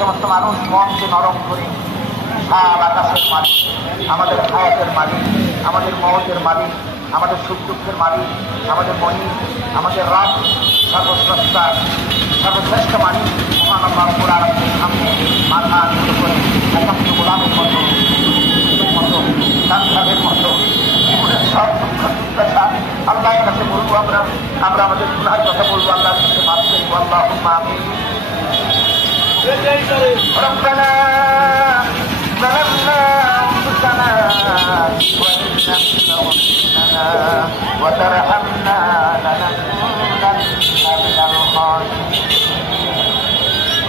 সমস্ত মানুষ মনকে নরম করে সাত আকাশের মালিক, আমাদের হায়াতের মালিক, আমাদের মওতের মালিক, আমাদের সুখ দুঃখের মালিক, আমাদের মনি, আমাদের রাত, সর্বশ্রেষ্ঠা সর্বশ্রেষ্ঠ মালিক মহান আল্লাহ রাব্বুল আলামিনের সামনে মাথা নত করে একান্ত গোলামের মতো সাংসারের মতো জীবনের সব দুঃখ দুর্দশা আল্লাহর কাছে বলবো। আমরা আমাদের গুনাহের কথা বলবো, আল্লাহর কাছে মাফ চাইবো। আল্লাহুম্মা আমিন। রব্বানা ظلمنا أنفسنا وإن لم تغفر لنا وترحمنا لنكونن من الخاسرين.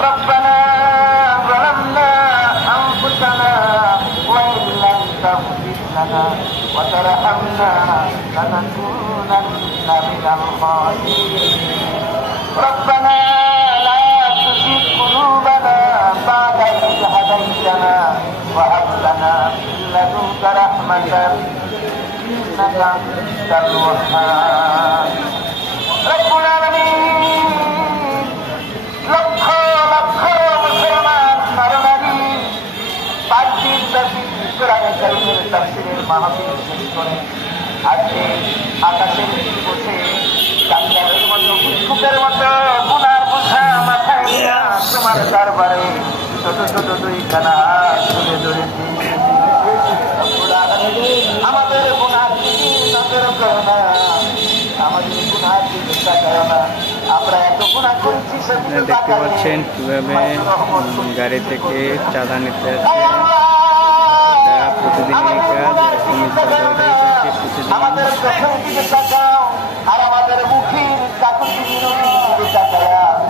ربنا ظلمنا أنفسنا وإن لم تغفر لنا وترحمنا لنكونن من الخاسرين. ربنا لا تزغ قلوبنا بعد إذ هديتنا وهب لنا من لدنك رحمة إنك أنت الوهاب. رب العالمين লক্ষ লক্ষ মুসলমান নরনারী 5 দিন ব্যাপী কোরআনে কারীমের তাফসীরের মাহফিল শেষ করে আজকে আকাশের নিচে বসে কাঙ্গালের মতো কুকুরের মতো গুনার বোঝা মাথায় নিয়ে তোমার দরবারে ছোট ছোট দুইখানা তুলে ধরেছি। আমাদের গুনার দিকে নজর করো না, আমাদের গুনার দিকে তাকাও না। আমরা এত গুনাহ করেছি। দেখতে পাচ্ছেন কিভাবে গাড়ি থেকে চাঁদা নিতে আসে। প্রতিদিনের কাজ, আমাদের চোখের দিকে তাকাও আর আমাদের মুখের কাকুতি দিকে তাকাও।